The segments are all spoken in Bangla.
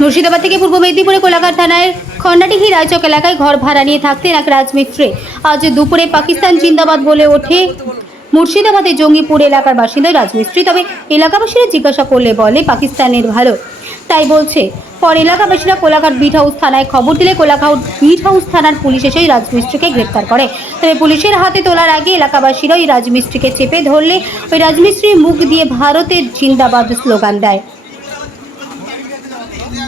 মুর্শিদাবাদ থেকে পূর্ব মেদিনীপুরে কোলাঘাট থানায় খন্ডাটিহি রায়চক এলাকায় ঘর ভাড়া নিয়ে থাকতেন এক রাজমিস্ত্রি। আজ দুপুরে পাকিস্তান জিন্দাবাদ বলে ওঠে মুর্শিদাবাদের জঙ্গিপুর এলাকার বাসিন্দা রাজমিস্ত্রি। তবে এলাকাবাসীরা জিজ্ঞাসা করলে বলে, পাকিস্তানের ভালো। তাই বলছে, পর এলাকাবাসীরা কোলাঘাট বিট হাউস থানায় খবর দিলে কোলাঘাট বিট হাউস থানার পুলিশ এসে রাজমিস্ত্রিকে গ্রেপ্তার করে। তবে পুলিশের হাতে তোলার আগে এলাকাবাসীরা ওই রাজমিস্ত্রিকে চেপে ধরলে। ওই রাজমিস্ত্রি মুখ দিয়ে ভারতের জিন্দাবাদ স্লোগান দেয় জিন্দাবাদ ইন্ডিয়া আমাদের ইন্ডিয়া না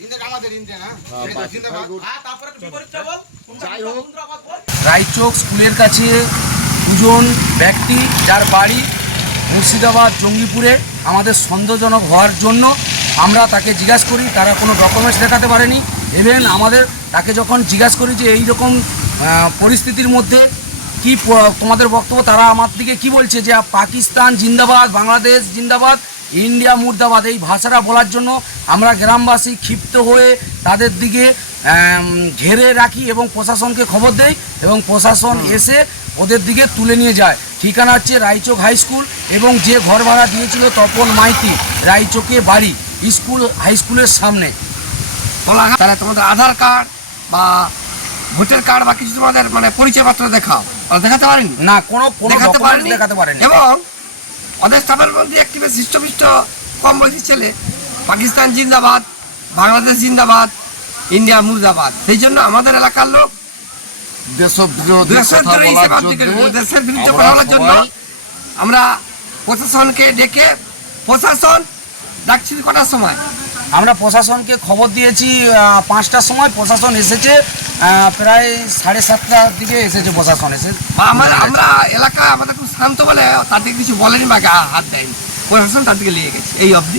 জিন্দাবাদ রায়চক স্কুলের কাছে দুজন ব্যক্তি যার বাড়ি মুর্শিদাবাদ জঙ্গিপুরে আমাদের সন্দেহজনক হওয়ার জন্য আমরা তাকে জিজ্ঞাসা করি তারা কোনো ডকুমেন্টস দেখাতে পারেনি। ইভেন আমাদের তাকে যখন জিজ্ঞাসা করি যে এই রকম পরিস্থিতির মধ্যে কি তোমাদের বক্তব্য তারা আমার দিকে কি বলছে যে পাকিস্তান জিন্দাবাদ বাংলাদেশ জিন্দাবাদ ইন্ডিয়া মুর্দাবাদ এই ভাষাটা বলার জন্য আমরা গ্রামবাসী ক্ষিপ্ত হয়ে তাদের দিকে ঘেরে রাখি এবং প্রশাসনকে খবর দেই এবং প্রশাসন এসে ওদের দিকে তুলে নিয়ে যায়। ঠিকানা হচ্ছে রায়চক হাই স্কুল এবং যে ঘর ভাড়া দিয়েছিল তপন মাইতি রায়চকে বাড়ি স্কুল হাই স্কুলের সামনে। তাহলে তোমাদের আধার কার্ড বা ভোটার কার্ড বা কিছু তোমাদের মানে পরিচয়পত্র দেখাও। দেখাতে পারেন না কোনো দেখাতে পারেনি দেখাতে পারেনি এবং স্টাফের মধ্যে একটি বেশ হৃষ্টপুষ্ট কম বয়সী ছেলে। পাকিস্তান জিন্দাবাদ বাংলাদেশ জিন্দাবাদ ইন্ডিয়া মুর্দাবাদ। সেই জন্য আমাদের এলাকার লোক দেশের বিরুদ্ধে কথা বলার জন্য আমরা প্রশাসনকে ডেকে প্রশাসন ডাকছি কটার সময়? আমরা প্রশাসনকে খবর দিয়েছি পাঁচটার সময় প্রশাসন এসেছে। প্রায় সাড়ে সাতটার দিকে এসেছে প্রশাসন এসে। বা আমরা আমরা এলাকা আমাদের খুব শান্ত বলে তার দিকে কিছু বলেনি বা হাত দেয়নি। প্রশাসন তার দিকে নিয়ে গেছে এই অবধি।